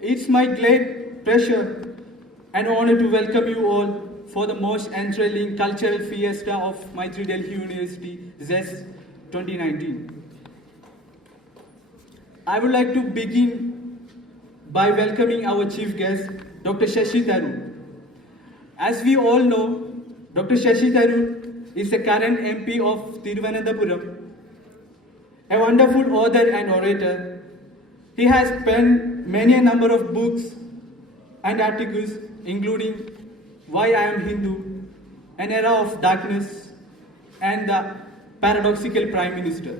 It's my great pleasure and honor to welcome you all for the most enthralling cultural fiesta of Maithry Delhi University, Zest' 2019. I would like to begin by welcoming our chief guest, Dr. Shashi Tharoor. As we all know, Dr. Shashi Tharoor is the current MP of Thiruvananthapuram, a wonderful author and orator. He has penned many a number of books and articles, including Why I Am Hindu, An Era of Darkness, and The Paradoxical Prime Minister.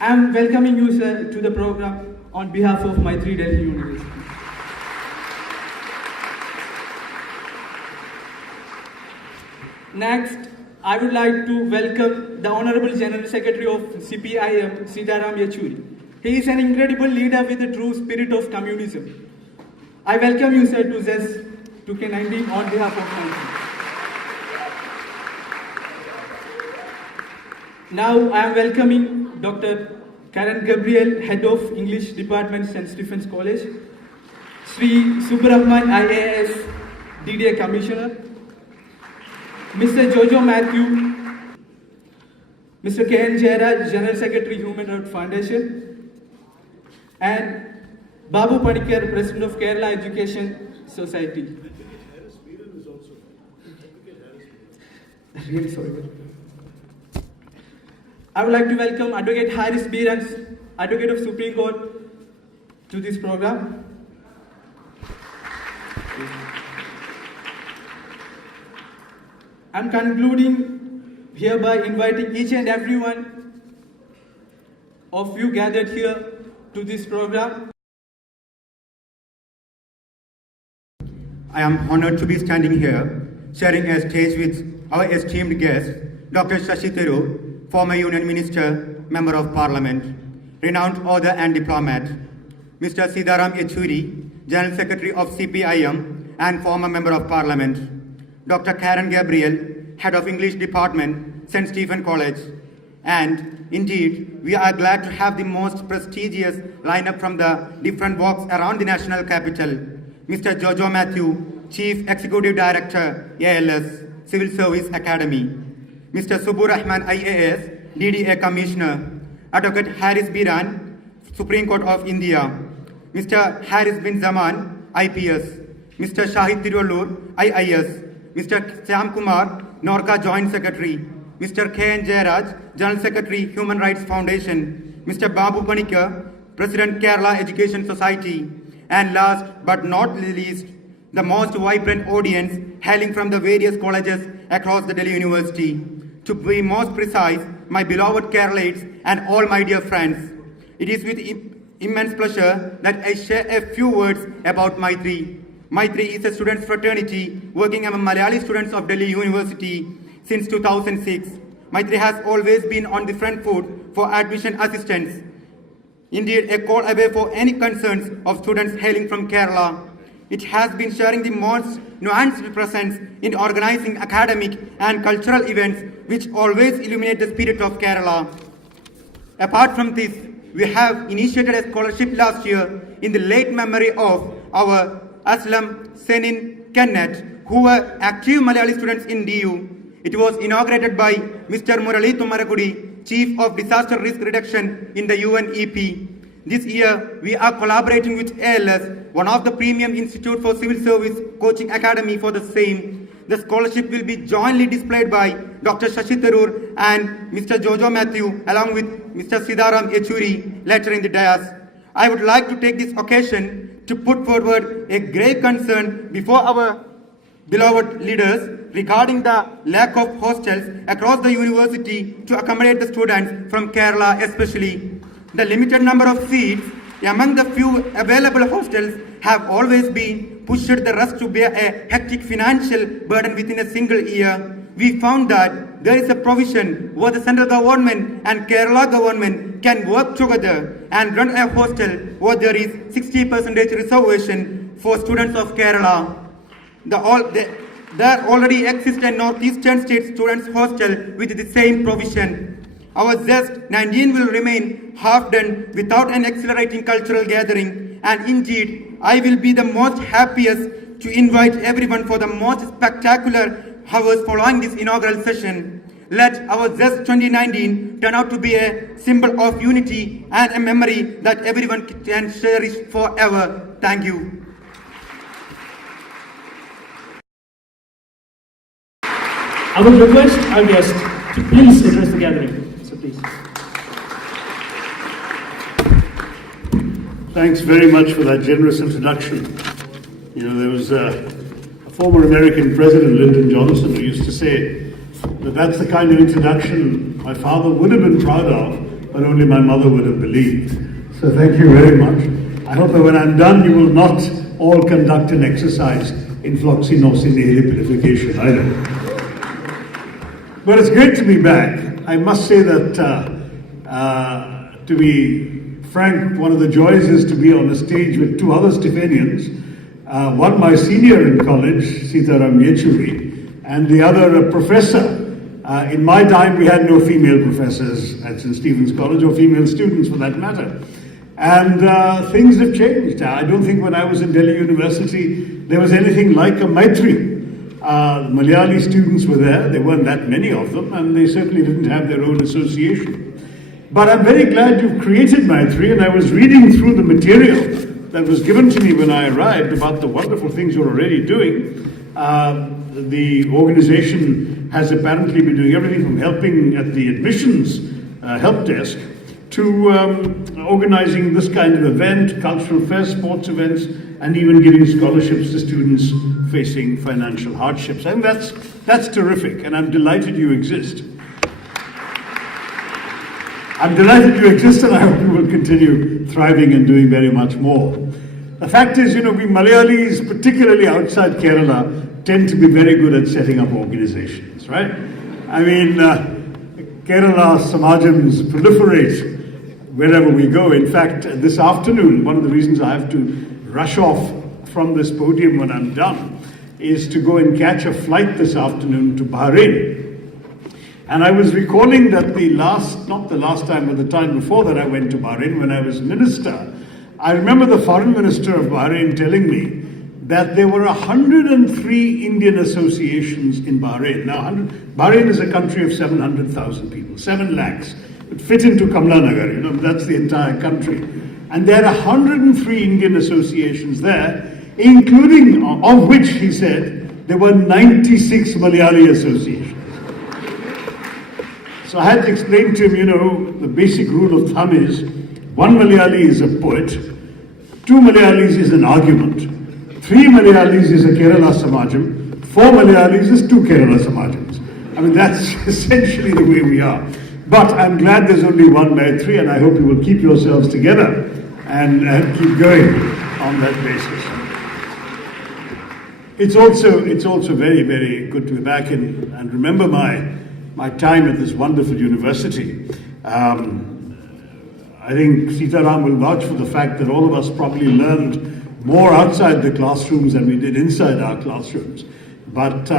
I am welcoming you, sir, to the program on behalf of Maithry Delhi University. Next, I would like to welcome the Honorable General Secretary of CPIM, Sitaram Yechury. He is an incredible leader with a true spirit of communism. I welcome you, sir, to Zest' 19 on behalf of Maithry. Now, I am welcoming Dr. Karen Gabriel, Head of English Department, St. Stephen's College, Sri Subramanian IAS, DDA Commissioner, Mr. Jojo Matthew, Mr. K.N. Jairaj, General Secretary, Human Rights Foundation, and Babu Panikar, President of Kerala Education Society. Really sorry. I would like to welcome Advocate Haris Beerans, Advocate of Supreme Court, to this program. I am concluding hereby inviting each and every one of you gathered here to this program. I am honored to be standing here, sharing a stage with our esteemed guest, Dr. Shashi Tharoor, former Union Minister, Member of Parliament, renowned author and diplomat, Mr. Sitaram Yechury, General Secretary of CPIM and former Member of Parliament, Dr. Karen Gabriel, Head of English Department, St. Stephen's College, and indeed, we are glad to have the most prestigious lineup from the different walks around the national capital, Mr. Jojo Matthew, Chief Executive Director, ALS, Civil Service Academy, Mr. Subbu Rahman, IAS, DDA Commissioner, Advocate Haris Biran, Supreme Court of India, Mr. Haris bin Zaman, IPS, Mr. Shahid Tirulur, IIS, Mr. Syam Kumar, Norca Joint Secretary, Mr. K.N. Jairaj, General Secretary, Human Rights Foundation, Mr. Babu Panikar, President, Kerala Education Society, and last but not least, the most vibrant audience hailing from the various colleges across the Delhi University. To be most precise, my beloved Keralites and all my dear friends, it is with immense pleasure that I share a few words about Maithry. Maithry is a students' fraternity working among Malayali students of Delhi University since 2006. Maithry has always been on the front foot for admission assistance. Indeed, a call away for any concerns of students hailing from Kerala. It has been sharing the most nuanced presence in organizing academic and cultural events which always illuminate the spirit of Kerala. Apart from this, we have initiated a scholarship last year in the late memory of our Aslam, Senin, Kenneth, who were active Malayali students in DU. It was inaugurated by Mr. Murali Tumarakudi, Chief of Disaster Risk Reduction in the UNEP. This year, we are collaborating with ALS, one of the premium institute for civil service coaching academy for the same. The scholarship will be jointly displayed by Dr. Shashi Tharoor and Mr. Jojo Matthew, along with Mr. Sitaram Yechury, later in the dais. I would like to take this occasion to put forward a grave concern before our beloved leaders regarding the lack of hostels across the university to accommodate the students from Kerala especially. The limited number of seats among the few available hostels have always been pushed the rest to bear a hectic financial burden within a single year. We found that there is a provision where the central government and Kerala government can work together and run a hostel where there is 60% reservation for students of Kerala. There already exists a northeastern state students hostel with the same provision. Our Zest' 19 will remain half done without an accelerating cultural gathering and indeed, I will be the most happiest to invite everyone for the most spectacular hours following this inaugural session. Let our Zest 2019 turn out to be a symbol of unity and a memory that everyone can cherish forever. Thank you. I will request our guest to please address the gathering. So please. Thanks very much for that generous introduction. You know, there was a former American president, Lyndon Johnson, who used to say that that's the kind of introduction my father would have been proud of, but only my mother would have believed. So thank you very much. I hope that when I'm done, you will not all conduct an exercise in floxinosinihilipilification either. But it's great to be back. I must say that, to be frank, one of the joys is to be on a stage with two other Stephanians. One my senior in college, Sitaram Yechury, and the other a professor. In my time, we had no female professors at St. Stephen's College, or female students for that matter. And things have changed. I don't think when I was in Delhi University, there was anything like a Maithry. Malayali students were there. There weren't that many of them, and they certainly didn't have their own association. But I'm very glad you've created Maithry, and I was reading through the material that was given to me when I arrived about the wonderful things you're already doing. The organization has apparently been doing everything from helping at the admissions help desk to organizing this kind of event, cultural fairs, sports events, and even giving scholarships to students facing financial hardships. I think that's terrific, and I'm delighted you exist. I'm delighted you exist, and I hope you will continue thriving and doing very much more. The fact is, you know, we Malayalis, particularly outside Kerala, tend to be very good at setting up organizations, right? I mean, Kerala Samajams proliferate wherever we go. In fact, this afternoon, one of the reasons I have to rush off from this podium when I'm done is to go and catch a flight this afternoon to Bahrain. And I was recalling that not the last time, but the time before that I went to Bahrain when I was minister. I remember the foreign minister of Bahrain telling me that there were 103 Indian associations in Bahrain. Now, Bahrain is a country of 700,000 people, 7 lakhs. It fit into Kamla Nagar, you know, that's the entire country. And there are 103 Indian associations there, including, of which, he said, there were 96 Malayali associations. So I had to explain to him, you know, the basic rule of thumb is, 1 Malayali is a poet, 2 Malayalis is an argument, 3 Malayalis is a Kerala Samajam, 4 Malayalis is 2 Kerala Samajams. I mean, that's essentially the way we are. But I'm glad there's only one Maithry, and I hope you will keep yourselves together and keep going on that basis. It's also very, very good to be back and remember my time at this wonderful university. I think Sitaram will vouch for the fact that all of us probably learned more outside the classrooms than we did inside our classrooms. But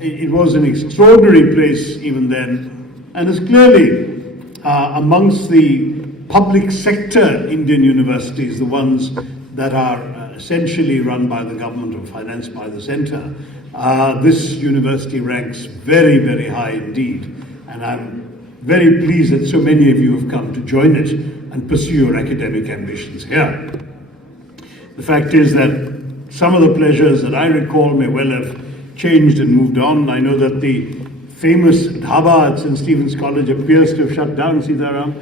it was an extraordinary place even then, and is clearly amongst the public sector Indian universities, the ones that are essentially run by the government or financed by the centre. This university ranks very, very high indeed, and I'm very pleased that so many of you have come to join it and pursue your academic ambitions here. The fact is that some of the pleasures that I recall may well have changed and moved on. I know that the famous dhaba at St. Stephen's College appears to have shut down, Sitaram.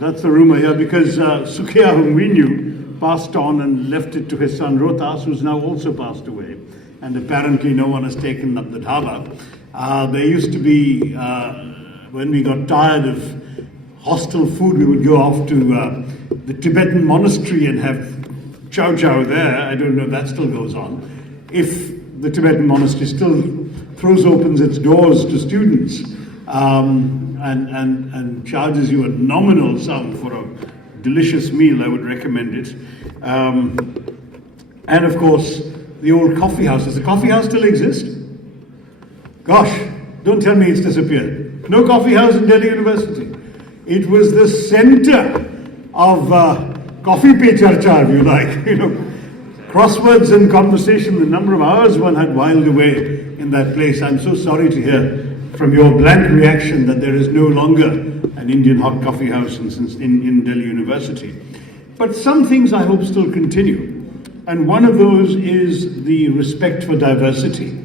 That's the rumor here, because Sukhiya, whom we knew, passed on and left it to his son Rohtas, who's now also passed away. And apparently no one has taken up the dhaba. There used to be, when we got tired of hostel food, we would go off to the Tibetan monastery and have chow chow there. I don't know if that still goes on. If the Tibetan monastery still opens its doors to students and charges you a nominal sum for a delicious meal, I would recommend it. And of course, the old coffee house. Does the coffee house still exist? Gosh, don't tell me it's disappeared. No coffee house in Delhi University. It was the center of coffee pe charcha, if you like, crosswords and conversation, the number of hours one had whiled away in that place. I'm so sorry to hear from your blank reaction that there is no longer an Indian hot coffee house in Delhi University. But some things I hope still continue. And one of those is the respect for diversity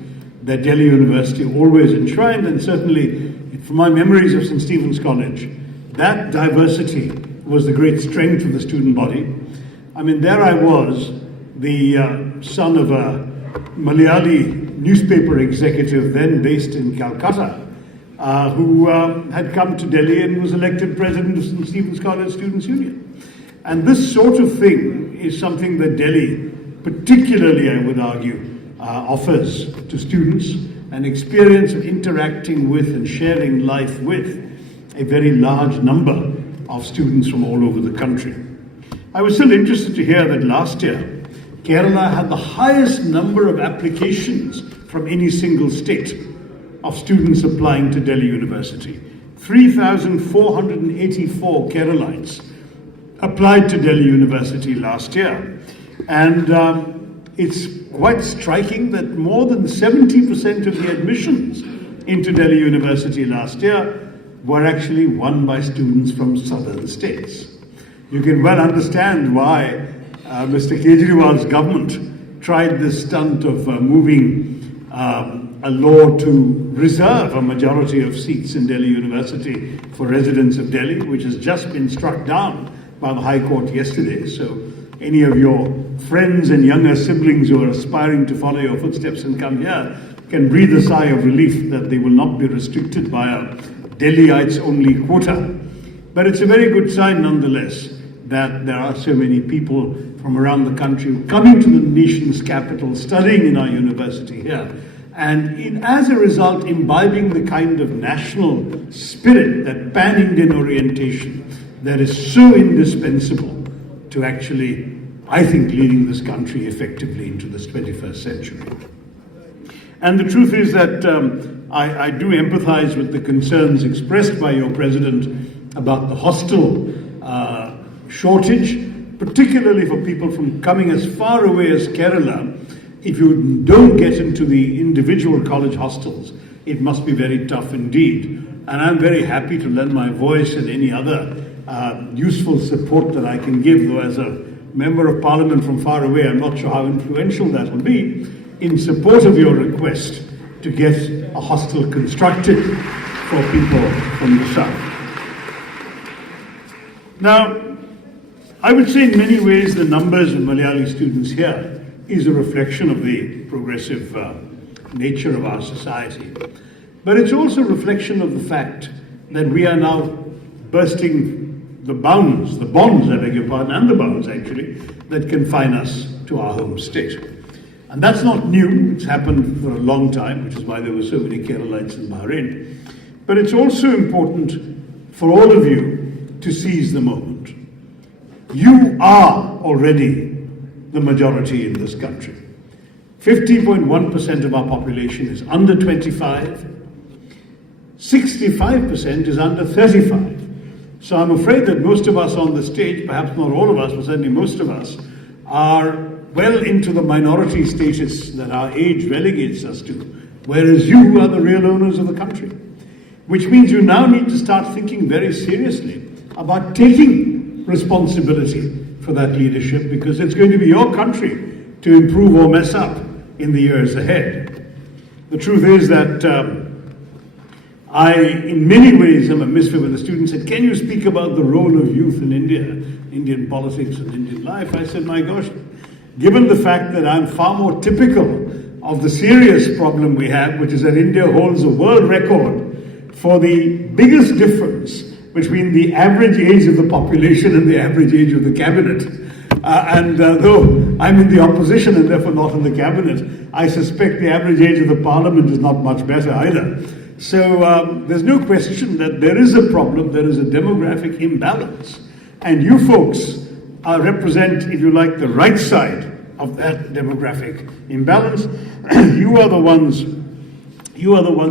that Delhi University always enshrined, and certainly from my memories of St. Stephen's College, that diversity was the great strength of the student body. I mean, there I was, the son of a Malayali newspaper executive then based in Calcutta, who had come to Delhi and was elected president of St. Stephen's College Students' Union. And this sort of thing is something that Delhi, particularly I would argue, offers to students, an experience of interacting with and sharing life with a very large number of students from all over the country. I was still interested to hear that last year, Kerala had the highest number of applications from any single state of students applying to Delhi University. 3,484 Keralites applied to Delhi University last year. And it's quite striking that more than 70% of the admissions into Delhi University last year were actually won by students from southern states. You can well understand why Mr. Kejriwal's government tried this stunt of moving a law to reserve a majority of seats in Delhi University for residents of Delhi, which has just been struck down by the High Court yesterday. So any of your friends and younger siblings who are aspiring to follow your footsteps and come here can breathe a sigh of relief that they will not be restricted by a Delhiites only quota. But it's a very good sign nonetheless that there are so many people from around the country coming to the nation's capital, studying in our university here, and as a result imbibing the kind of national spirit, that pan-Indian orientation that is so indispensable to actually, I think, leading this country effectively into this 21st century. And the truth is that I do empathize with the concerns expressed by your president about the hostel shortage, particularly for people from coming as far away as Kerala. If you don't get into the individual college hostels, it must be very tough indeed. And I'm very happy to lend my voice and any other useful support that I can give, though as a member of parliament from far away, I'm not sure how influential that will be, in support of your request to get a hostel constructed for people from the south. Now, I would say in many ways the numbers of Malayali students here is a reflection of the progressive nature of our society. But it's also a reflection of the fact that we are now bursting the bonds, I beg your pardon, and the bounds actually, that confine us to our home state. And that's not new, it's happened for a long time, which is why there were so many Keralites in Bahrain. But it's also important for all of you to seize the moment. You are already the majority in this country. 50.1% of our population is under 25, 65% is under 35. So I'm afraid that most of us on the stage, perhaps not all of us, but certainly most of us, are well into the minority status that our age relegates us to, whereas you are the real owners of the country. Which means you now need to start thinking very seriously about taking responsibility for that leadership, because it's going to be your country to improve or mess up in the years ahead. The truth is that I, in many ways, am a misfit when the students said, can you speak about the role of youth in India, Indian politics and Indian life? I said, my gosh, given the fact that I'm far more typical of the serious problem we have, which is that India holds a world record for the biggest difference between the average age of the population and the average age of the cabinet. Though I'm in the opposition and therefore not in the cabinet, I suspect the average age of the parliament is not much better either. So there's no question that there is a problem, there is a demographic imbalance. And you folks represent, if you like, the right side of that demographic imbalance. You are the ones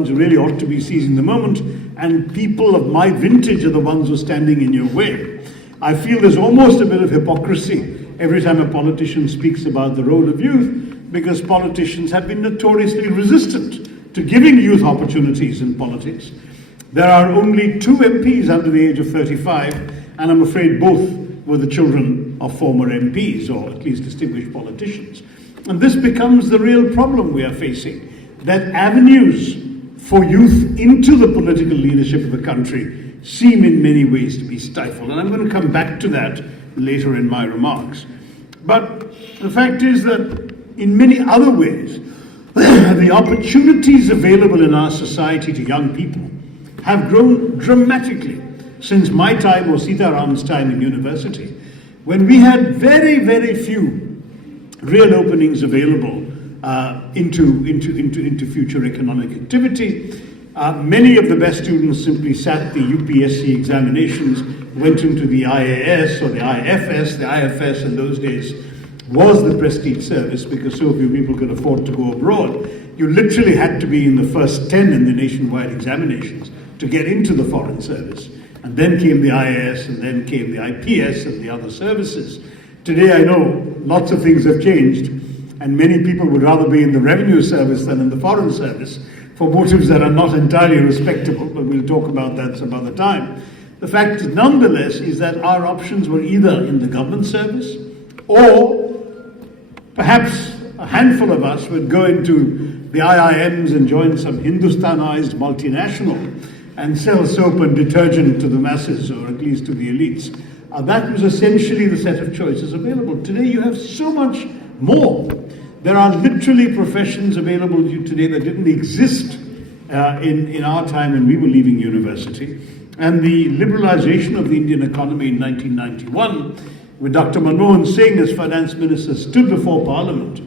who really ought to be seizing the moment, and people of my vintage are the ones who are standing in your way. I feel there's almost a bit of hypocrisy every time a politician speaks about the role of youth, because politicians have been notoriously resistant to giving youth opportunities in politics. There are only 2 MPs under the age of 35, and I'm afraid both were the children of former MPs, or at least distinguished politicians. And this becomes the real problem we are facing, that avenues for youth into the political leadership of the country seem in many ways to be stifled. And I'm going to come back to that later in my remarks. But the fact is that in many other ways, the opportunities available in our society to young people have grown dramatically since my time or Sitaram's time in university, when we had very, very few real openings available into future economic activity. Many of the best students simply sat the UPSC examinations, went into the IAS or the IFS. The IFS in those days was the prestige service because so few people could afford to go abroad. You literally had to be in the first 10 in the nationwide examinations to get into the foreign service. And then came the IAS, and then came the IPS and the other services. Today I know lots of things have changed, and many people would rather be in the revenue service than in the foreign service for motives that are not entirely respectable, but we'll talk about that some other time. The fact nonetheless is that our options were either in the government service, or perhaps a handful of us would go into the IIMs and join some Hindustanized multinational and sell soap and detergent to the masses, or at least to the elites. That was essentially the set of choices available. Today you have so much more. There are literally professions available to you today that didn't exist in our time when we were leaving university. And the liberalization of the Indian economy in 1991, with Dr. Manmohan Singh as finance minister stood before Parliament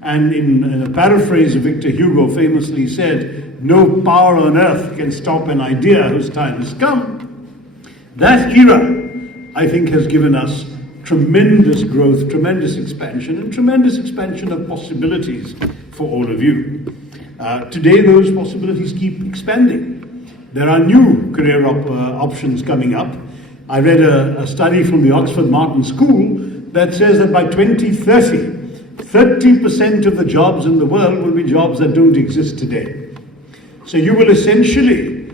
and in a paraphrase of Victor Hugo famously said, "No power on earth can stop an idea whose time has come." That era, I think, has given us tremendous growth, tremendous expansion, and tremendous expansion of possibilities for all of you. Today, those possibilities keep expanding. There are new career options coming up. I read a study from the Oxford Martin School that says that by 2030, 30% of the jobs in the world will be jobs that don't exist today. So you will essentially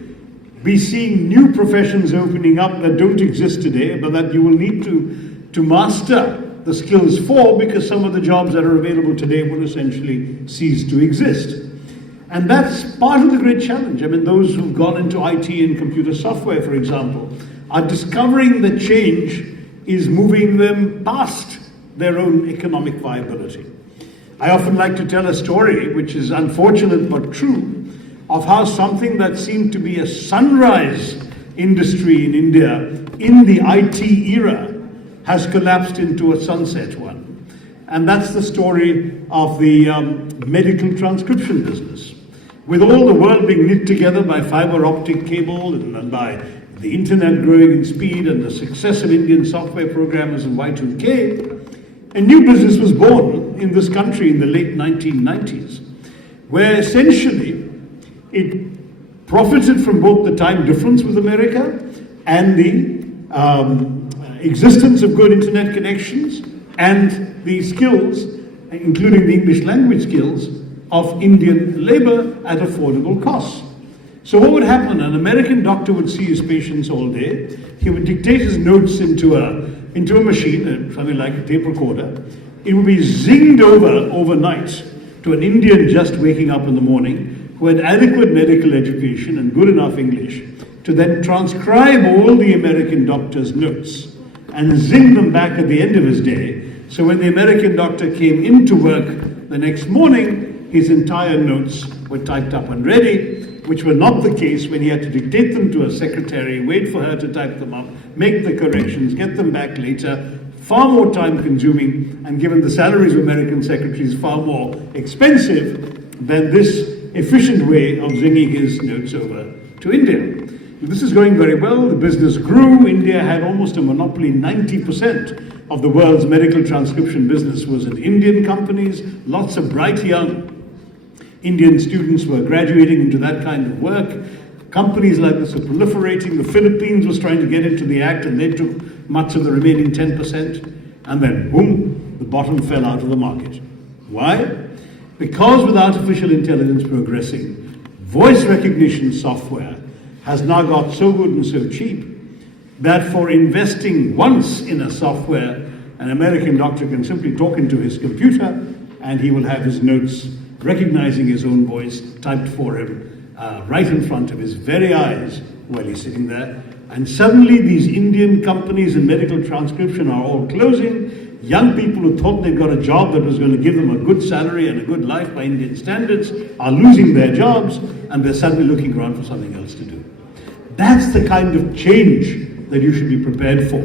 be seeing new professions opening up that don't exist today, but that you will need to master the skills for, because some of the jobs that are available today will essentially cease to exist. And that's part of the great challenge. I mean, those who've gone into IT and computer software, for example, are discovering that change is moving them past their own economic viability. I often like to tell a story, which is unfortunate but true, of how something that seemed to be a sunrise industry in India in the IT era has collapsed into a sunset one. And that's the story of the medical transcription business. With all the world being knit together by fiber optic cable and by the internet growing in speed and the success of Indian software programmers in Y2K, a new business was born in this country in the late 1990s, where essentially it profited from both the time difference with America and the existence of good internet connections and the skills, including the English language skills, of Indian labor at affordable costs. So what would happen? An American doctor would see his patients all day. He would dictate his notes into a machine, something like a tape recorder. It would be zinged overnight to an Indian just waking up in the morning who had adequate medical education and good enough English to then transcribe all the American doctor's notes and zing them back at the end of his day. So when the American doctor came into work the next morning, his entire notes were typed up and ready, which were not the case when he had to dictate them to a secretary, wait for her to type them up, make the corrections, get them back later, far more time consuming, and given the salaries of American secretaries, far more expensive than this efficient way of zinging his notes over to India. This is going very well. The business grew. India had almost a monopoly. 90% of the world's medical transcription business was in Indian companies. Lots of bright young Indian students were graduating into that kind of work. Companies like this were proliferating. The Philippines was trying to get into the act, and they took much of the remaining 10%, and then boom, the bottom fell out of the market. Why? Because with artificial intelligence progressing, voice recognition software has now got so good and so cheap that for investing once in a software, an American doctor can simply talk into his computer and he will have his notes recognizing his own voice typed for him right in front of his very eyes while he's sitting there. And suddenly these Indian companies in medical transcription are all closing. Young people who thought they'd got a job that was going to give them a good salary and a good life by Indian standards are losing their jobs, and they're suddenly looking around for something else to do. That's the kind of change that you should be prepared for.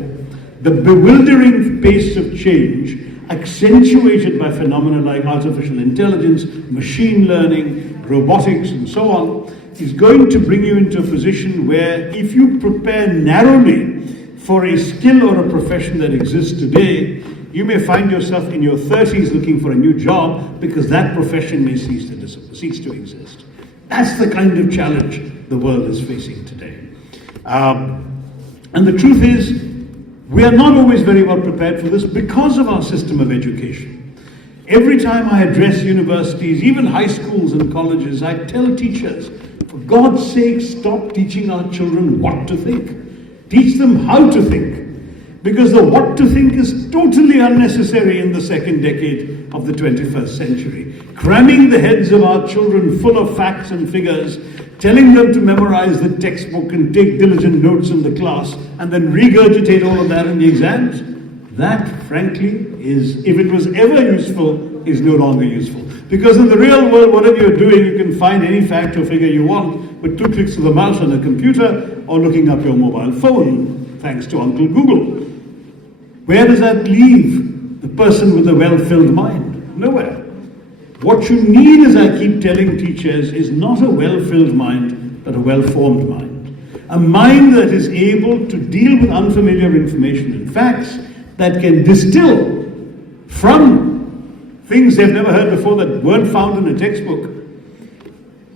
The bewildering pace of change, accentuated by phenomena like artificial intelligence, machine learning, robotics, and so on, is going to bring you into a position where if you prepare narrowly for a skill or a profession that exists today, you may find yourself in your 30s looking for a new job because that profession may cease to exist. That's the kind of challenge the world is facing today. And the truth is, we are not always very well prepared for this because of our system of education. Every time I address universities, even high schools and colleges, I tell teachers, for God's sake, stop teaching our children what to think. Teach them how to think. Because the what to think is totally unnecessary in the second decade of the 21st century. Cramming the heads of our children full of facts and figures, telling them to memorize the textbook and take diligent notes in the class, and then regurgitate all of that in the exams, that, frankly, is, if it was ever useful, is no longer useful. Because in the real world, whatever you're doing, you can find any fact or figure you want with 2 clicks of the mouse on a computer or looking up your mobile phone, thanks to Uncle Google. Where does that leave the person with a well-filled mind? Nowhere. What you need, as I keep telling teachers, is not a well-filled mind, but a well-formed mind. A mind that is able to deal with unfamiliar information and facts, that can distill from things they've never heard before that weren't found in a textbook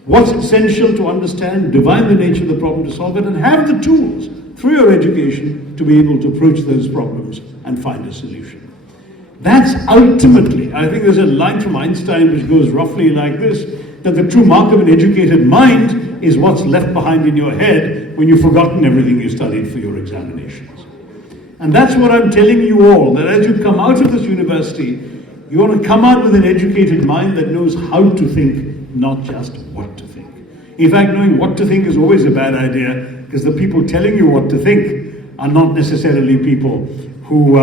what's essential to understand, divine the nature of the problem to solve it, and have the tools through your education to be able to approach those problems and find a solution. That's ultimately, I think there's a line from Einstein which goes roughly like this, that the true mark of an educated mind is what's left behind in your head when you've forgotten everything you studied for your examinations. And that's what I'm telling you all, that as you come out of this university, you want to come out with an educated mind that knows how to think, not just what to think. In fact, knowing what to think is always a bad idea, because the people telling you what to think are not necessarily people who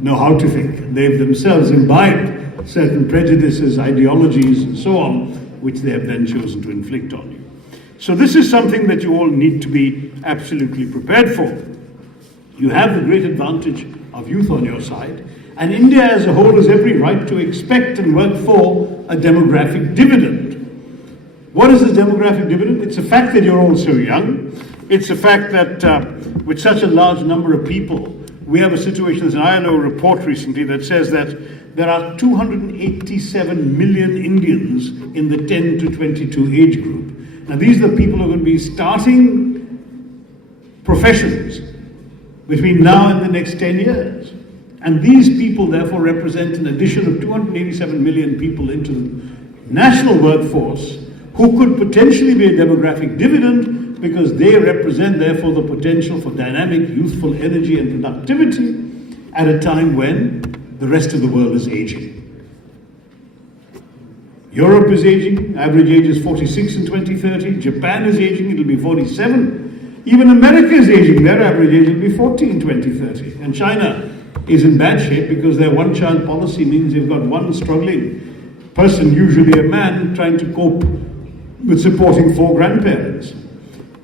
know how to think. They've themselves imbibed certain prejudices, ideologies, and so on, which they have then chosen to inflict on you. So this is something that you all need to be absolutely prepared for. You have the great advantage of youth on your side, and India as a whole has every right to expect and work for a demographic dividend. What is the demographic dividend? It's the fact that you're all so young. It's the fact that with such a large number of people, we have a situation, there's an INO report recently that says that there are 287 million Indians in the 10 to 22 age group. Now these are the people who are going to be starting professions between now and the next 10 years. And these people therefore represent an addition of 287 million people into the national workforce who could potentially be a demographic dividend because they represent therefore the potential for dynamic, youthful energy and productivity at a time when the rest of the world is aging. Europe is aging, average age is 46 in 2030. Japan is aging, it'll be 47. Even America is aging, their average age will be 40 in 2030. And China is in bad shape because their one-child policy means they've got one struggling person, usually a man, trying to cope with supporting 4 grandparents.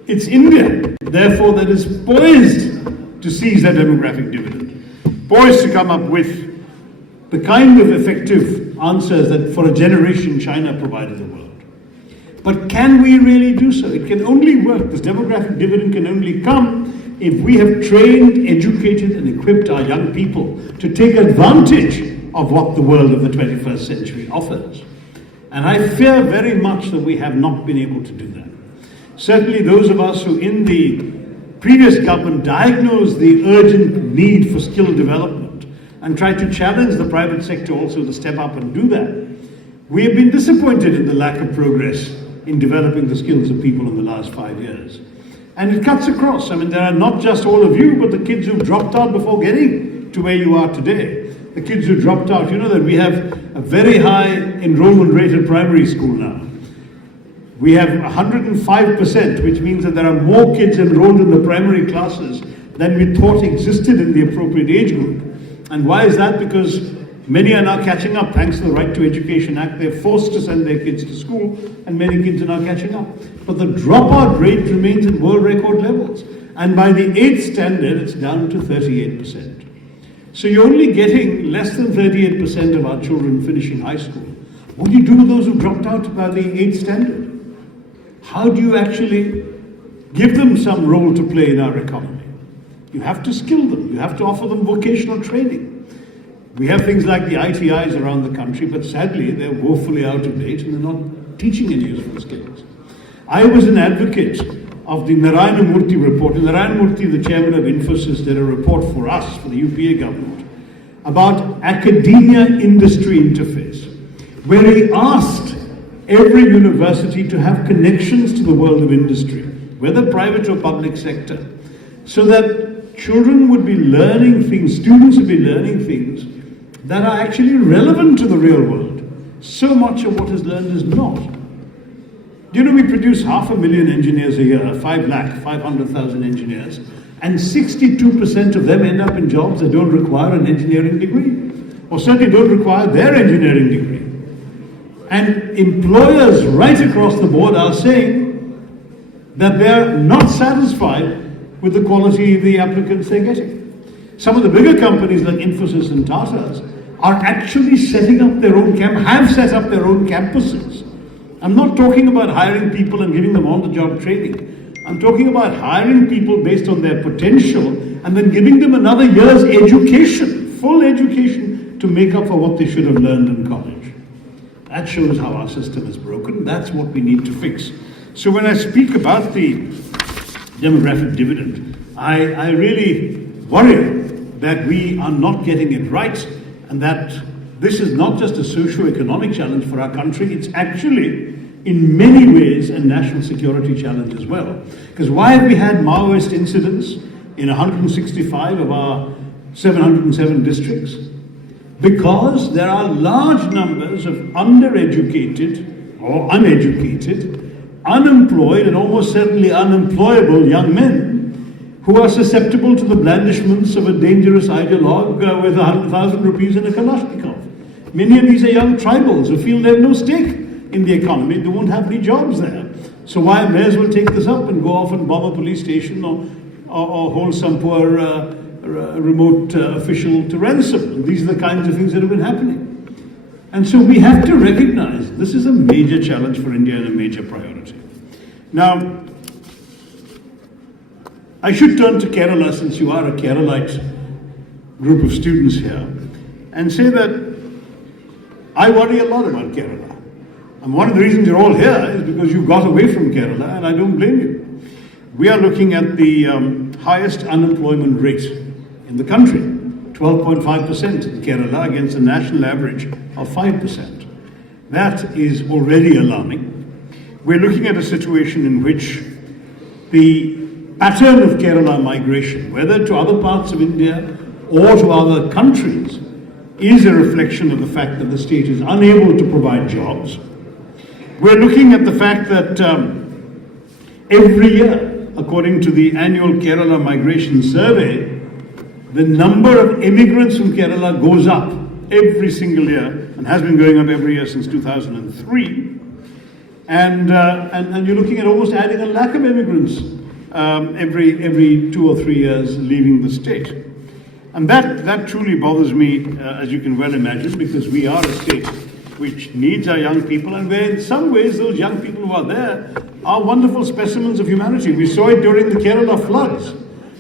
It's India, therefore, that is poised to seize that demographic dividend, poised to come up with the kind of effective answers that for a generation China provided the world. But can we really do so? It can only work, this demographic dividend can only come if we have trained, educated and equipped our young people to take advantage of what the world of the 21st century offers. And I fear very much that we have not been able to do that. Certainly those of us who in the previous government diagnosed the urgent need for skill development and tried to challenge the private sector also to step up and do that, we have been disappointed in the lack of progress in developing the skills of people in the last 5 years. And it cuts across. I mean, there are not just all of you, but the kids who've dropped out before getting to where you are today. The kids who dropped out, you know that we have a very high enrollment rate at primary school now. We have 105%, which means that there are more kids enrolled in the primary classes than we thought existed in the appropriate age group. And why is that? Because many are now catching up thanks to the Right to Education Act. They're forced to send their kids to school, and many kids are now catching up. But the dropout rate remains at world record levels. And by the 8th standard, it's down to 38%. So you're only getting less than 38% of our children finishing high school. What do you do with those who dropped out by the 8th standard? How do you actually give them some role to play in our economy? You have to skill them. You have to offer them vocational training. We have things like the ITIs around the country, but sadly they're woefully out of date and they're not teaching any useful skills. I was an advocate of the Narayana Murthy report. And Narayana Murthy, the chairman of Infosys, did a report for us, for the UPA government, about academia-industry interface, where he asked every university to have connections to the world of industry, whether private or public sector, so that children would be learning things, students would be learning things that are actually relevant to the real world. So much of what is learned is not. You know, we produce 500,000 engineers a year, 500,000 engineers, and 62% of them end up in jobs that don't require an engineering degree, or certainly don't require their engineering degree. And employers right across the board are saying that they're not satisfied with the quality of the applicants they're getting. Some of the bigger companies like Infosys and Tata's are actually setting up their own have set up their own campuses. I'm not talking about hiring people and giving them on-the-job training. I'm talking about hiring people based on their potential and then giving them another year's education, full education, to make up for what they should have learned in college. That shows how our system is broken. That's what we need to fix. So when I speak about the demographic dividend, I really worry that we are not getting it right, and that this is not just a socio-economic challenge for our country, it's actually, in many ways, a national security challenge as well. Because why have we had Maoist incidents in 165 of our 707 districts? Because there are large numbers of undereducated or uneducated, unemployed and almost certainly unemployable young men who are susceptible to the blandishments of a dangerous ideologue with 100,000 rupees and a Kalashnikov. Many of these are young tribals who feel they have no stake in the economy. They won't have any jobs there. So why may as well take this up and go off and bomb a police station or hold some poor remote official to ransom. And these are the kinds of things that have been happening. And so we have to recognize this is a major challenge for India and a major priority. Now, I should turn to Kerala, since you are a Keralite group of students here, and say that I worry a lot about Kerala. And one of the reasons you're all here is because you got away from Kerala, and I don't blame you. We are looking at the highest unemployment rate in the country, 12.5% in Kerala against a national average of 5%. That is already alarming. We're looking at a situation in which the pattern of Kerala migration, whether to other parts of India or to other countries, is a reflection of the fact that the state is unable to provide jobs. We're looking at the fact that every year, according to the annual Kerala Migration Survey, the number of immigrants from Kerala goes up every single year and has been going up every year since 2003. And you're looking at almost adding 1 lakh of immigrants every 2 or 3 years leaving the state. And that truly bothers me, as you can well imagine, because we are a state which needs our young people, and where in some ways those young people who are there are wonderful specimens of humanity. We saw it during the Kerala floods.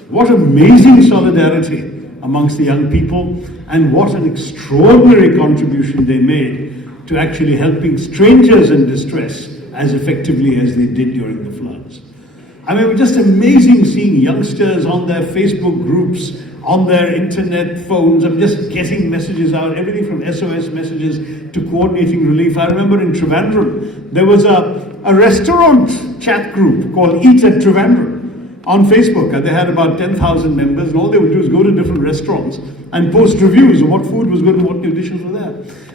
What amazing solidarity amongst the young people, and what an extraordinary contribution they made to actually helping strangers in distress as effectively as they did during the floods. I mean, it was just amazing seeing youngsters on their Facebook groups, on their internet phones. I'm just getting messages out, everything from SOS messages to coordinating relief. I remember in Trivandrum, there was a restaurant chat group called Eat at Trivandrum on Facebook, and they had about 10,000 members, and all they would do is go to different restaurants and post reviews of what food was good and what new dishes were there.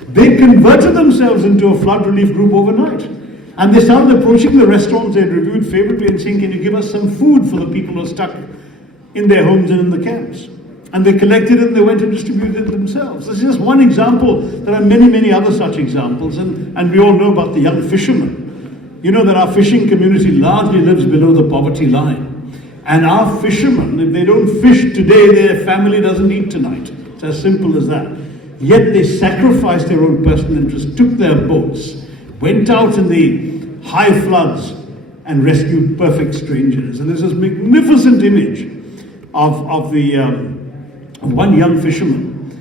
They converted themselves into a flood relief group overnight. And they started approaching the restaurants they had reviewed favorably and saying, can you give us some food for the people who are stuck in their homes and in the camps? And they collected it and they went and distributed it themselves. This is just one example. There are many, many other such examples. And we all know about the young fishermen. You know that our fishing community largely lives below the poverty line. And our fishermen, if they don't fish today, their family doesn't eat tonight. It's as simple as that. Yet they sacrificed their own personal interests, took their boats, went out in the high floods and rescued perfect strangers. And there's this magnificent image of one young fisherman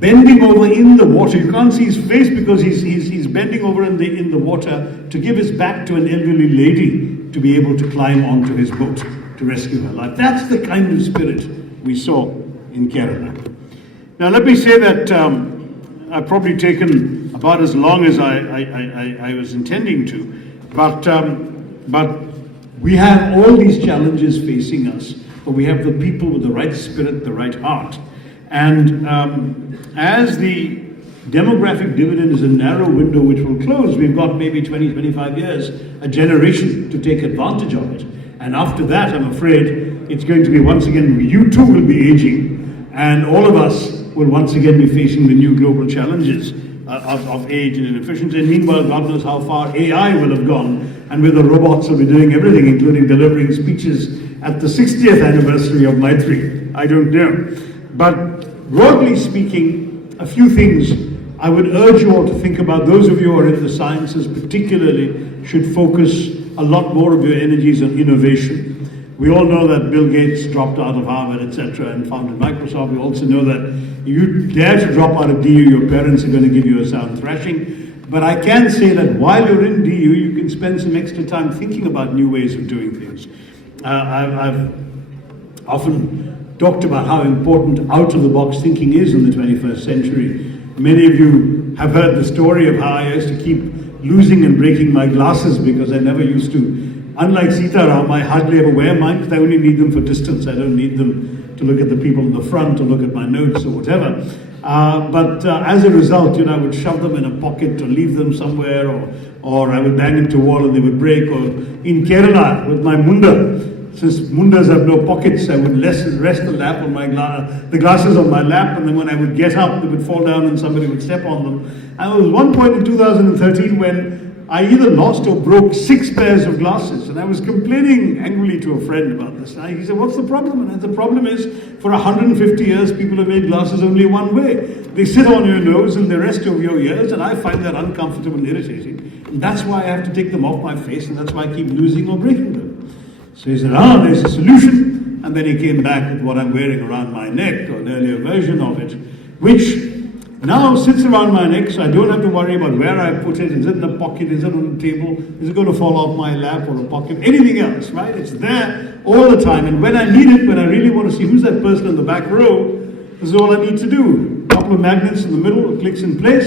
bending over in the water. You can't see his face because he's bending over in the water to give his back to an elderly lady to be able to climb onto his boat to rescue her life. That's the kind of spirit we saw in Kerala. Now let me say that I've probably taken about as long as I was intending to, but we have all these challenges facing us, but we have the people with the right spirit, the right heart. And as the demographic dividend is a narrow window which will close, we've got maybe 20, 25 years, a generation to take advantage of it. And after that, I'm afraid it's going to be once again, you too will be aging, and all of us will once again be facing the new global challenges of age and inefficiency. And meanwhile, God knows how far AI will have gone, and where the robots will be doing everything, including delivering speeches at the 60th anniversary of Maithry. I don't know. But broadly speaking, a few things I would urge you all to think about. Those of you who are in the sciences particularly should focus a lot more of your energies on innovation. We all know that Bill Gates dropped out of Harvard, etc., and founded Microsoft. We also know that if you dare to drop out of DU, your parents are going to give you a sound thrashing. But I can say that while you're in DU, you can spend some extra time thinking about new ways of doing things. I've often talked about how important out-of-the-box thinking is in the 21st century. Many of you have heard the story of how I used to keep losing and breaking my glasses because I never used to. Unlike Sitaram, I hardly ever wear mine because I only need them for distance. I don't need them to look at the people in the front or look at my notes or whatever. But as a result, I would shove them in a pocket or leave them somewhere, or I would bang into a wall and they would break. Or in Kerala with my munda, since mundas have no pockets, I would rest the lap on the glasses on my lap, and then when I would get up, they would fall down and somebody would step on them. And there was one point in 2013 when I either lost or broke 6 pairs of glasses, and I was complaining angrily to a friend about this. And he said, what's the problem? And the problem is, for 150 years, people have made glasses only one way. They sit on your nose and the rest of your ears, and I find that uncomfortable and irritating. And that's why I have to take them off my face, and that's why I keep losing or breaking them. So he said, there's a solution. And then he came back with what I'm wearing around my neck, or an earlier version of it, which now sits around my neck, so I don't have to worry about where I put it. Is it in a pocket? Is it on a table? Is it going to fall off my lap or a pocket? Anything else, right? It's there all the time. And when I need it, when I really want to see who's that person in the back row, this is all I need to do. A couple of magnets in the middle, it clicks in place.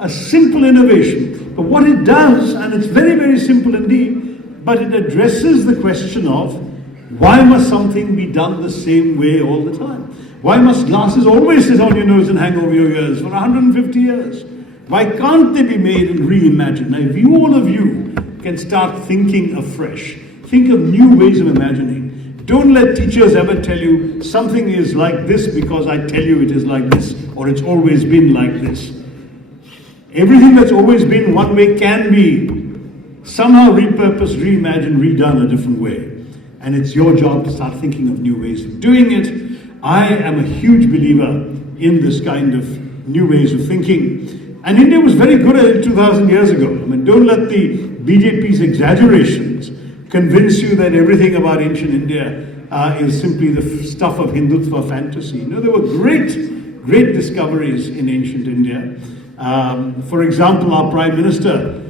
A simple innovation. But what it does, and it's very, very simple indeed, but it addresses the question of why must something be done the same way all the time? Why must glasses always sit on your nose and hang over your ears for 150 years? Why can't they be made and reimagined? Now, if all of you can start thinking afresh, think of new ways of imagining. Don't let teachers ever tell you something is like this because I tell you it is like this, or it's always been like this. Everything that's always been one way can be somehow repurposed, reimagined, redone a different way. And it's your job to start thinking of new ways of doing it. I am a huge believer in this kind of new ways of thinking. And India was very good at it 2,000 years ago. I mean, don't let the BJP's exaggerations convince you that everything about ancient India is simply the stuff of Hindutva fantasy. No, there were great, great discoveries in ancient India. For example, our Prime Minister,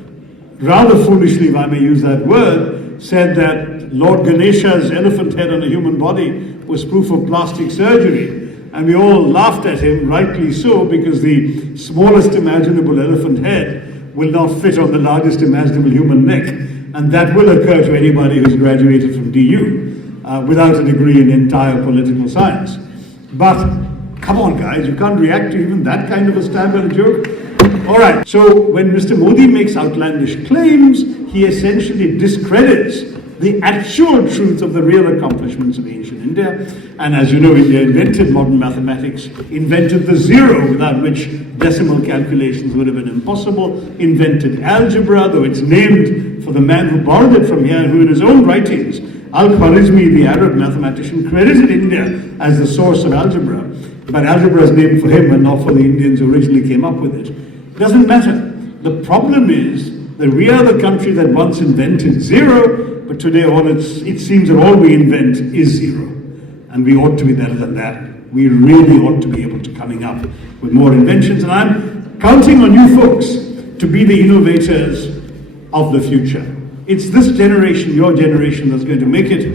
rather foolishly, if I may use that word, said that Lord Ganesha's elephant head on a human body was proof of plastic surgery. And we all laughed at him, rightly so, because the smallest imaginable elephant head will not fit on the largest imaginable human neck. And that will occur to anybody who's graduated from DU without a degree in entire political science. But come on, guys, you can't react to even that kind of a stab at a joke. All right, so when Mr. Modi makes outlandish claims, he essentially discredits the actual truth of the real accomplishments of ancient India. And as you know, India invented modern mathematics, invented the zero, without which decimal calculations would have been impossible, invented algebra, though it's named for the man who borrowed it from here, who in his own writings, Al-Khwarizmi, the Arab mathematician, credited India as the source of algebra. But algebra is named for him and not for the Indians who originally came up with it. Doesn't matter. The problem is that we are the country that once invented zero, but today it seems that all we invent is zero. And we ought to be better than that. We really ought to be able to coming up with more inventions. And I'm counting on you folks to be the innovators of the future. It's this generation, your generation, that's going to make it.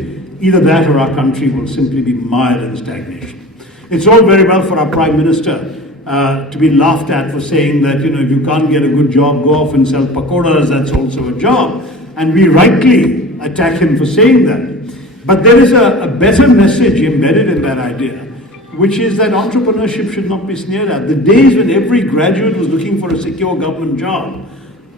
Either that or our country will simply be mired in stagnation. It's all very well for our Prime Minister to be laughed at for saying that, if you can't get a good job, go off and sell pakoras, that's also a job. And we rightly attack him for saying that. But there is a better message embedded in that idea, which is that entrepreneurship should not be sneered at. The days when every graduate was looking for a secure government job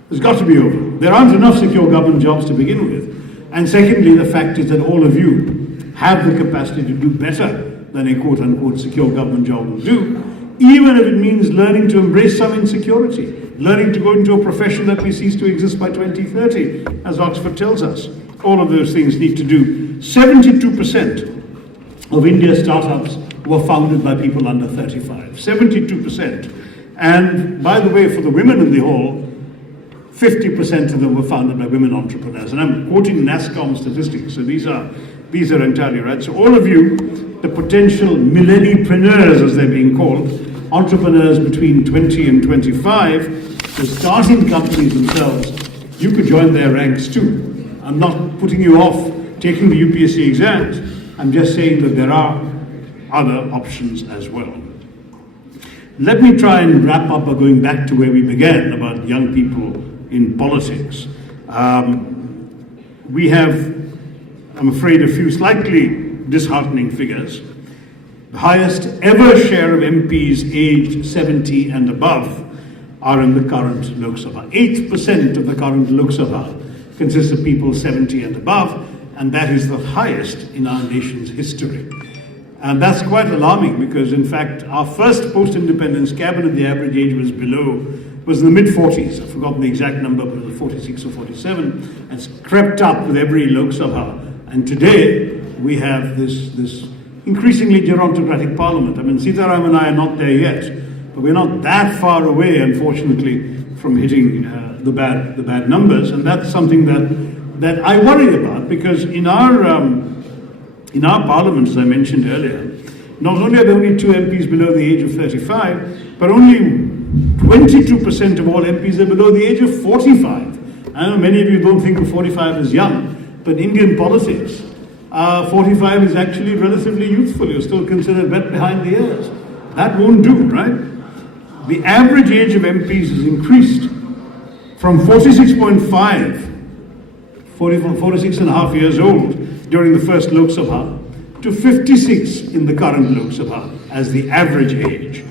has got to be over. There aren't enough secure government jobs to begin with. And secondly, the fact is that all of you have the capacity to do better than a quote-unquote secure government job will do, even if it means learning to embrace some insecurity, learning to go into a profession that may cease to exist by 2030, as Oxford tells us. All of those things need to do. 72% of India's startups were founded by people under 35. 72%. And by the way, for the women in the hall, 50% of them were founded by women entrepreneurs. And I'm quoting NASSCOM statistics, so these are entirely right. So all of you, the potential millenniepreneurs, as they're being called, entrepreneurs between 20 and 25, who starting companies themselves, you could join their ranks too. I'm not putting you off taking the UPSC exams. I'm just saying that there are other options as well. Let me try and wrap up by going back to where we began about young people in politics. We have, I'm afraid, a few slightly disheartening figures. The highest ever share of MPs aged 70 and above are in the current Lok Sabha. 8% of the current Lok Sabha consists of people 70 and above, and that is the highest in our nation's history. And that's quite alarming because, in fact, our first post-independence cabinet, the average age was in the mid-40s. I've forgotten the exact number, but it was 46 or 47. And it's crept up with every Lok Sabha. And today, we have this increasingly gerontocratic parliament. I mean, Sitaram and I are not there yet, but we're not that far away, unfortunately, from hitting the bad numbers. And that's something that I worry about, because in our parliament, as I mentioned earlier, not only are there only 2 MPs below the age of 35, but only 22% of all MPs are below the age of 45. I know many of you don't think of 45 as young, but in Indian politics, 45 is actually relatively youthful. You're still considered wet behind the ears. That won't do, right? The average age of MPs has increased from 46.5, 46 and a half years old during the first Lok Sabha, to 56 in the current Lok Sabha as the average age.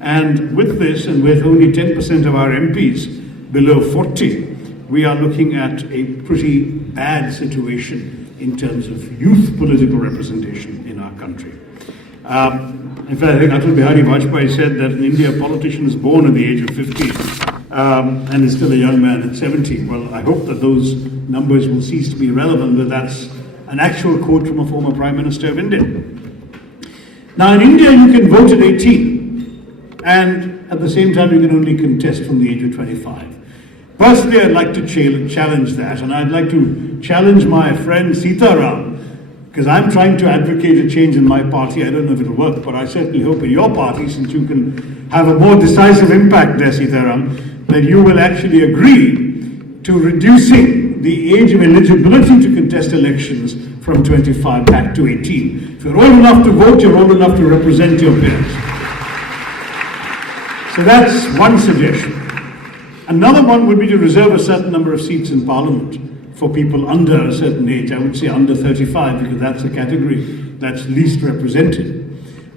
And with this, and with only 10% of our MPs below 40, we are looking at a pretty bad situation in terms of youth political representation in our country. In fact, I think Atal Bihari Vajpayee said that in India, a politician is born at the age of 15 and is still a young man at 70. Well, I hope that those numbers will cease to be relevant, but that's an actual quote from a former Prime Minister of India. Now, in India, you can vote at 18, and at the same time, you can only contest from the age of 25. Personally, I'd like to challenge that, and I'd like to challenge my friend Sitaram, because I'm trying to advocate a change in my party. I don't know if it'll work, but I certainly hope in your party, since you can have a more decisive impact there, Sitaram, that you will actually agree to reducing the age of eligibility to contest elections from 25 back to 18. If you're old enough to vote, you're old enough to represent your peers. So that's one suggestion. Another one would be to reserve a certain number of seats in Parliament for people under a certain age. I would say under 35, because that's the category that's least represented.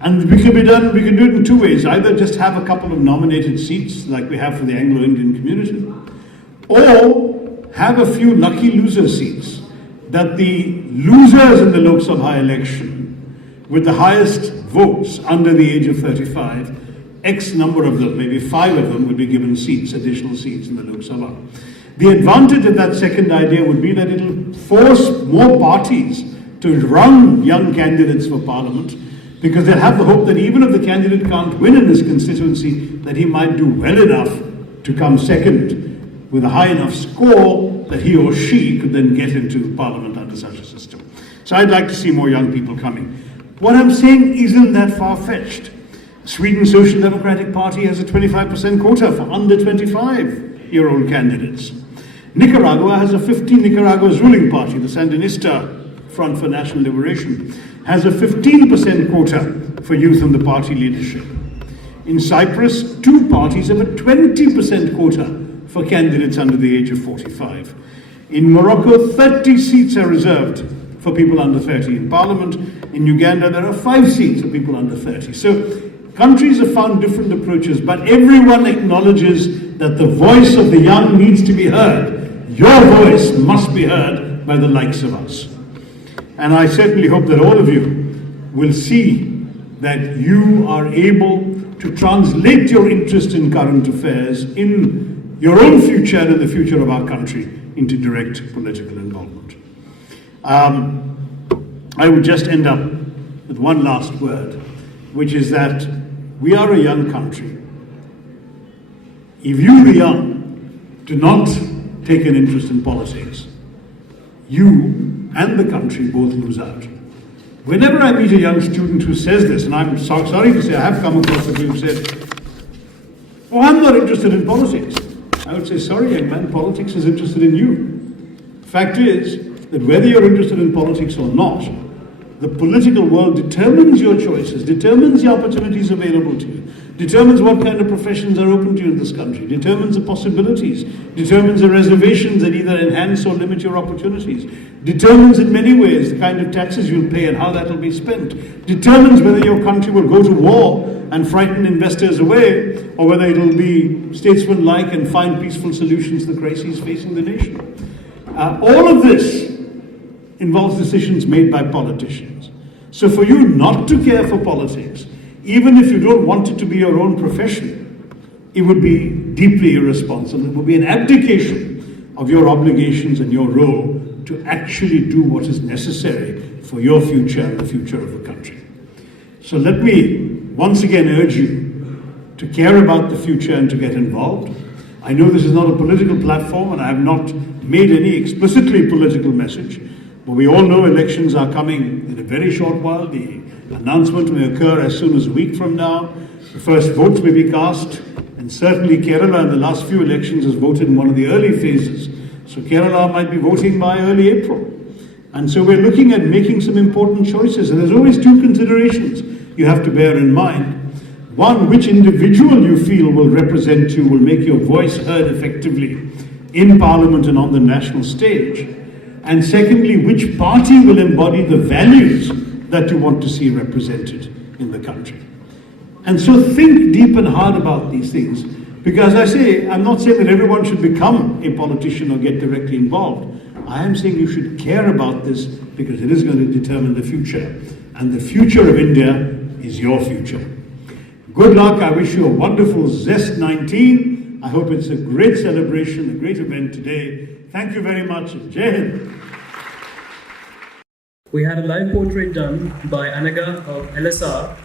And we can do it in two ways. Either just have a couple of nominated seats like we have for the Anglo-Indian community, or have a few lucky loser seats that the losers in the Lok Sabha election with the highest votes under the age of 35, X number of them, maybe 5 of them, would be given seats, additional seats in the Lok Sabha. The advantage of that second idea would be that it'll force more parties to run young candidates for Parliament, because they'll have the hope that even if the candidate can't win in his constituency, that he might do well enough to come second with a high enough score that he or she could then get into Parliament under such a system. So I'd like to see more young people coming. What I'm saying isn't that far-fetched. Sweden's Social Democratic Party has a 25% quota for under 25-year-old candidates. Nicaragua has a 15, Nicaragua's ruling party, the Sandinista Front for National Liberation, has a 15% quota for youth in the party leadership. In Cyprus, 2 parties have a 20% quota for candidates under the age of 45. In Morocco, 30 seats are reserved for people under 30 in Parliament. In Uganda, there are 5 seats for people under 30. So countries have found different approaches, but everyone acknowledges that the voice of the young needs to be heard. Your voice must be heard by the likes of us. And I certainly hope that all of you will see that you are able to translate your interest in current affairs, in your own future and in the future of our country, into direct political involvement. I would just end up with one last word, which is that we are a young country. If you, the young, do not take an interest in politics, you and the country both lose out. Whenever I meet a young student who says this, and I'm sorry to say I have come across a few who said, "Oh, I'm not interested in politics," I would say, "Sorry, young man, politics is interested in you." Fact is that whether you're interested in politics or not, the political world determines your choices, determines the opportunities available to you, determines what kind of professions are open to you in this country, determines the possibilities, determines the reservations that either enhance or limit your opportunities, determines in many ways the kind of taxes you'll pay and how that will be spent, determines whether your country will go to war and frighten investors away, or whether it'll be statesmanlike and find peaceful solutions to the crises facing the nation. All of this involves decisions made by politicians. So for you not to care for politics, even if you don't want it to be your own profession, it would be deeply irresponsible. It would be an abdication of your obligations and your role to actually do what is necessary for your future and the future of the country. So let me once again urge you to care about the future and to get involved. I know this is not a political platform and I have not made any explicitly political message, but we all know elections are coming in a very short while. The announcement may occur as soon as a week from now. The first votes may be cast, and certainly Kerala in the last few elections has voted in one of the early phases. So Kerala might be voting by early April. And so we're looking at making some important choices. And there's always 2 considerations you have to bear in mind. One, which individual you feel will represent you, will make your voice heard effectively in Parliament and on the national stage. And secondly, which party will embody the values that you want to see represented in the country. And so think deep and hard about these things, because I'm not saying that everyone should become a politician or get directly involved. I am saying you should care about this because it is going to determine the future. And the future of India is your future. Good luck. I wish you a wonderful Zest'19. I hope it's a great celebration, a great event today. Thank you very much. Jai Hind. We had a live portrait done by Anaga of LSR.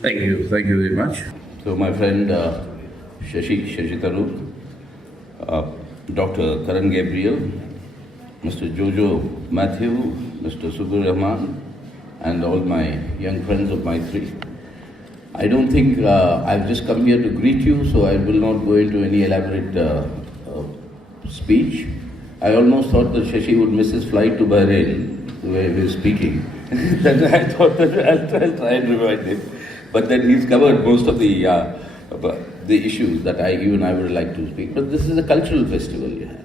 Thank you very much. So my friend Shashi Tharoor, Dr. Karan Gabriel, Mr. Jojo Matthew, Mr. Subir Rahman, and all my young friends of Maithry. I don't think I've just come here to greet you, so I will not go into any elaborate speech. I almost thought that Shashi would miss his flight to Bahrain, the way he was speaking. Then I thought that I'll try and remind him. But then he's covered most of the issues that you and I would like to speak. But this is a cultural festival you have.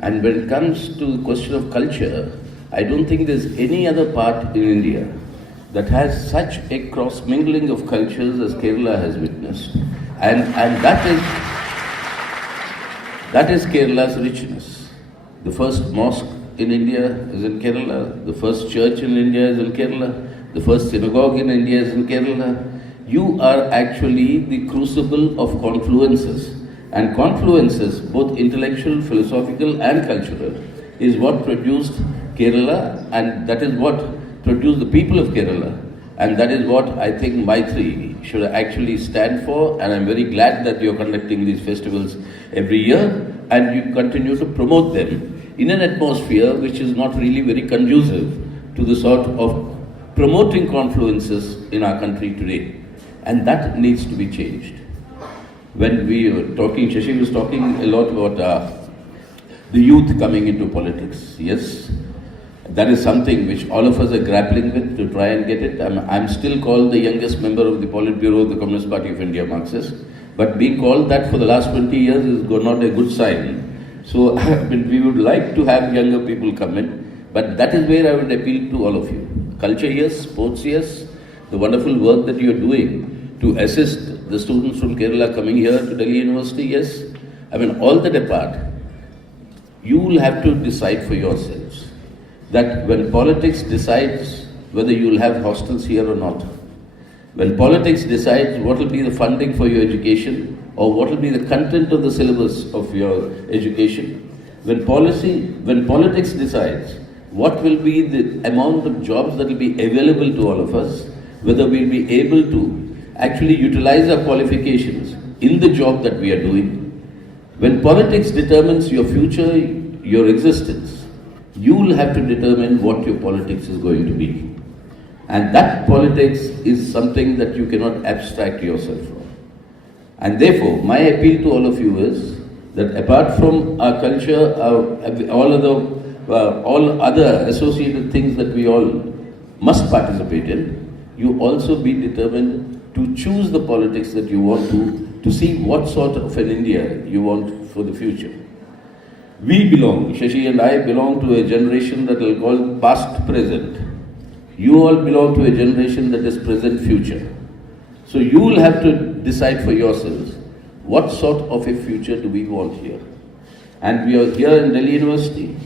And when it comes to the question of culture, I don't think there's any other part in India that has such a cross-mingling of cultures as Kerala has witnessed. And that is Kerala's richness. The first mosque in India is in Kerala. The first church in India is in Kerala. The first synagogue in India is in Kerala. You are actually the crucible of confluences. And confluences, both intellectual, philosophical and cultural, is what produced Kerala, and that is what produced the people of Kerala. And that is what I think Maithry should actually stand for. And I'm very glad that you're conducting these festivals every year and you continue to promote them in an atmosphere which is not really very conducive to the sort of promoting confluences in our country today. And that needs to be changed. When we were talking, Shashi was talking a lot about the youth coming into politics. Yes, that is something which all of us are grappling with to try and get it. I'm still called the youngest member of the Politburo of the Communist Party of India, Marxist. But being called that for the last 20 years is not a good sign. So we would like to have younger people come in. But that is where I would appeal to all of you. Culture, yes. Sports, yes. The wonderful work that you are doing to assist the students from Kerala coming here to Delhi University, yes. All that apart, you will have to decide for yourselves that when politics decides whether you will have hostels here or not, when politics decides what will be the funding for your education or what will be the content of the syllabus of your education, when politics decides what will be the amount of jobs that will be available to all of us, whether we'll be able to actually utilize our qualifications in the job that we are doing. When politics determines your future, your existence, you will have to determine what your politics is going to be. And that politics is something that you cannot abstract yourself from. And therefore, my appeal to all of you is that apart from our culture, all other associated things that we all must participate in, you also be determined to choose the politics that you want to see what sort of an India you want for the future. We belong, Shashi and I belong to a generation that will call past present. You all belong to a generation that is present future. So you will have to decide for yourselves what sort of a future do we want here. And we are here in Delhi University.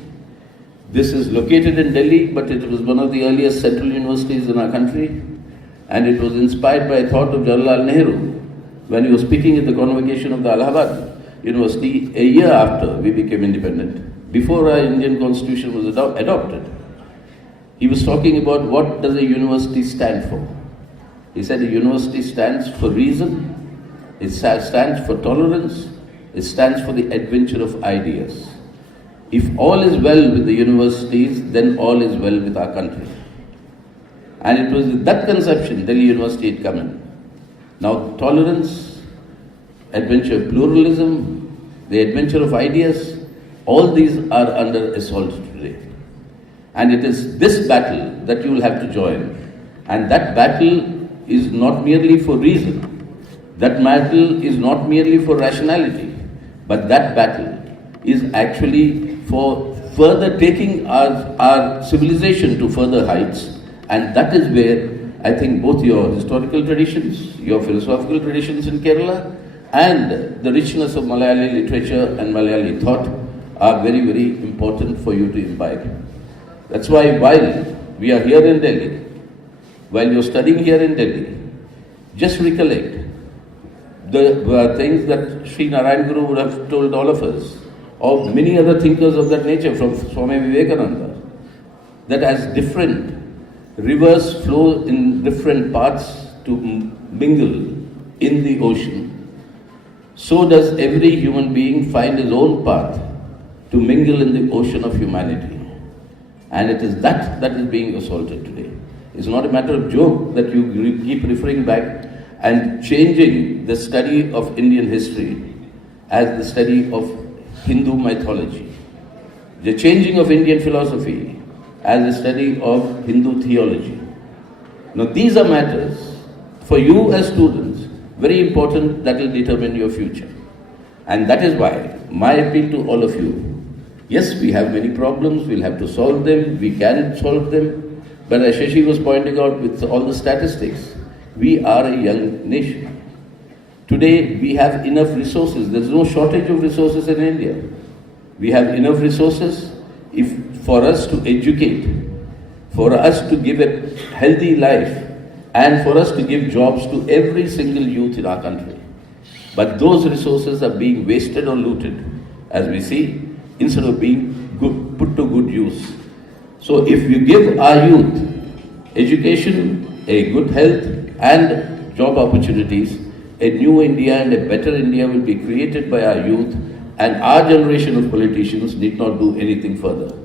This is located in Delhi, but it was one of the earliest central universities in our country. And it was inspired by a thought of Jawaharlal Nehru when he was speaking at the convocation of the Allahabad University a year after we became independent, before our Indian constitution was adopted. He was talking about what does a university stand for. He said a university stands for reason, it stands for tolerance, it stands for the adventure of ideas. If all is well with the universities, then all is well with our country. And it was with that conception Delhi University had come in. Now tolerance, adventure, pluralism, the adventure of ideas, all these are under assault today. And it is this battle that you will have to join. And that battle is not merely for reason. That battle is not merely for rationality. But that battle is actually for further taking our civilization to further heights. And that is where I think both your historical traditions, your philosophical traditions in Kerala, and the richness of Malayali literature and Malayali thought are very, very important for you to imbibe. That's why while we are here in Delhi, while you're studying here in Delhi, just recollect the things that Sri Narayan Guru would have told all of us, or many other thinkers of that nature, from Swami Vivekananda, that as different rivers flow in different paths to mingle in the ocean, so does every human being find his own path to mingle in the ocean of humanity. And it is that is being assaulted today. It's not a matter of joke that you keep referring back and changing the study of Indian history as the study of Hindu mythology. The changing of Indian philosophy as a study of Hindu theology. Now these are matters for you as students, very important, that will determine your future. And that is why my appeal to all of you, yes, we have many problems, we'll have to solve them, we can solve them, but as Shashi was pointing out with all the statistics, we are a young nation. Today we have enough resources, there's no shortage of resources in India. We have enough resources for us to educate, for us to give a healthy life, and for us to give jobs to every single youth in our country. But those resources are being wasted or looted, as we see, instead of being put to good use. So if you give our youth education, a good health and job opportunities, a new India and a better India will be created by our youth, and our generation of politicians need not do anything further.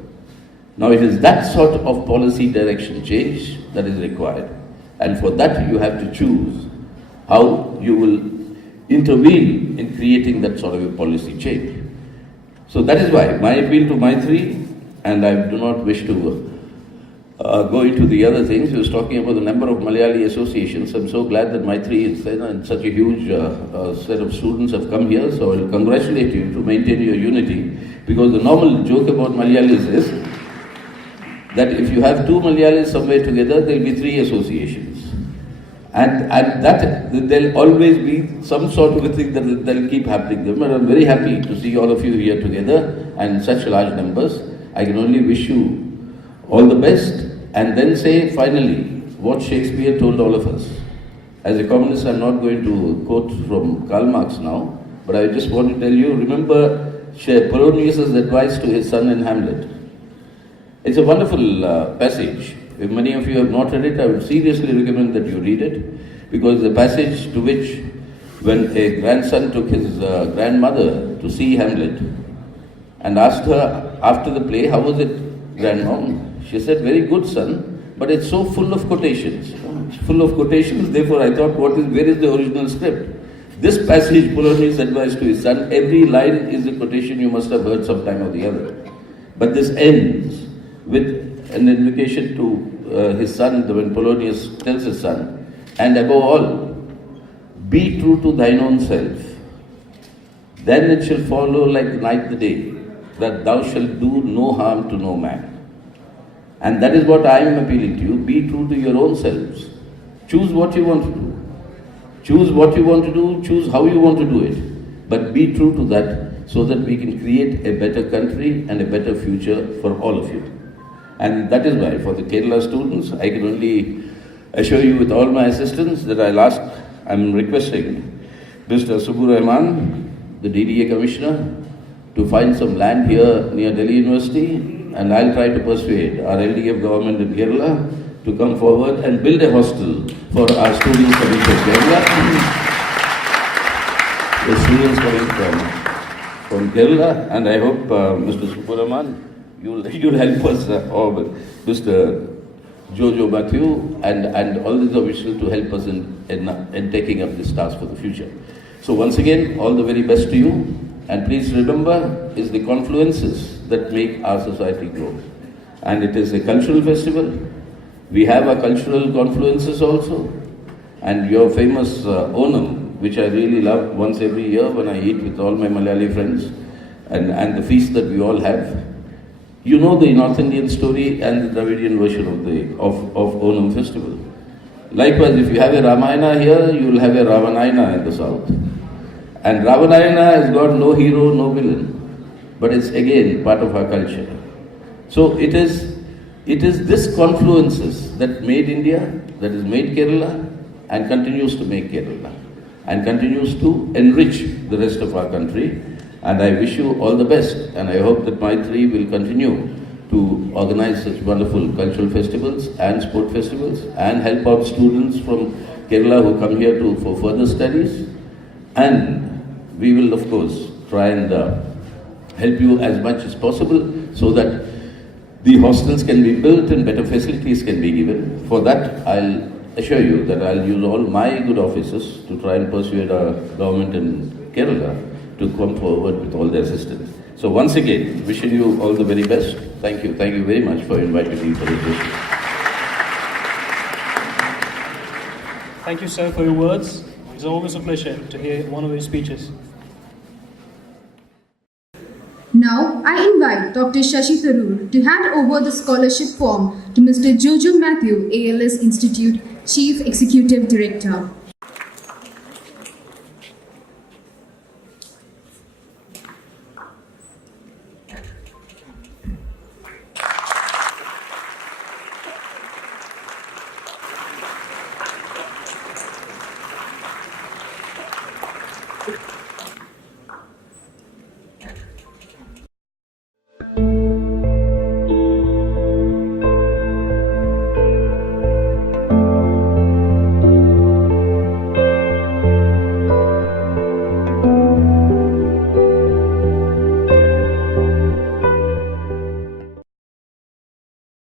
Now it is that sort of policy direction change that is required. And for that you have to choose how you will intervene in creating that sort of a policy change. So that is why my appeal to Maithry, and I do not wish to go into the other things. He was talking about the number of Malayali associations. I'm so glad that Maithry is there and such a huge set of students have come here. So I will congratulate you to maintain your unity, because the normal joke about Malayalis is that if you have two Malayalis somewhere together, there will be three associations. And that there'll always be some sort of a thing that will keep happening them. And I'm very happy to see all of you here together and in such large numbers. I can only wish you all the best, and then say finally what Shakespeare told all of us. As a communist, I'm not going to quote from Karl Marx now, but I just want to tell you, remember Polonius's advice to his son in Hamlet. It's a wonderful passage. If many of you have not read it, I would seriously recommend that you read it, because the passage to which, when a grandson took his grandmother to see Hamlet and asked her after the play, how was it, grandmom? She said, very good, son, but it's so full of quotations. It's full of quotations, therefore I thought, where is the original script? This passage, Polonius' advice to his son, every line is a quotation you must have heard sometime or the other. But this ends with an invocation to his son, when Polonius tells his son, and above all, be true to thine own self. Then it shall follow like night the day, that thou shalt do no harm to no man. And that is what I am appealing to you. Be true to your own selves. Choose what you want to do. Choose what you want to do, choose how you want to do it. But be true to that, so that we can create a better country and a better future for all of you. And that is why, for the Kerala students, I can only assure you with all my assistance that I'm requesting Mr. Subbu Rahman, the DDA Commissioner, to find some land here near Delhi University, and I'll try to persuade our LDF government in Kerala to come forward and build a hostel for our students coming from Kerala. The students coming from Kerala, and I hope Mr. Subbu Rahman, you'll help us, or Mr. Jojo Matthew and all these officials to help us in taking up this task for the future. So once again, all the very best to you, and please remember, it's the confluences that make our society grow. And it is a cultural festival. We have our cultural confluences also, and your famous Onam, which I really love once every year when I eat with all my Malayali friends, and the feast that we all have. You know the North Indian story and the Dravidian version of Onam festival. Likewise, if you have a Ramayana here, you will have a Ravanayana in the south. And Ravanayana has got no hero, no villain, but it's again part of our culture. So it is this confluences that made India, that has made Kerala, and continues to make Kerala, and continues to enrich the rest of our country. And I wish you all the best, and I hope that Maithry will continue to organize such wonderful cultural festivals and sport festivals, and help out students from Kerala who come here for further studies. And we will, of course, try and help you as much as possible, so that the hostels can be built and better facilities can be given. For that, I'll assure you that I'll use all my good offices to try and persuade our government in Kerala to come forward with all their assistance. So once again, wishing you all the very best. Thank you. Thank you very much for inviting me for this visit. Thank you, sir, for your words. It's always a pleasure to hear one of your speeches. Now, I invite Dr. Shashi Tharoor to hand over the scholarship form to Mr. Jojo Matthew, ALS Institute Chief Executive Director.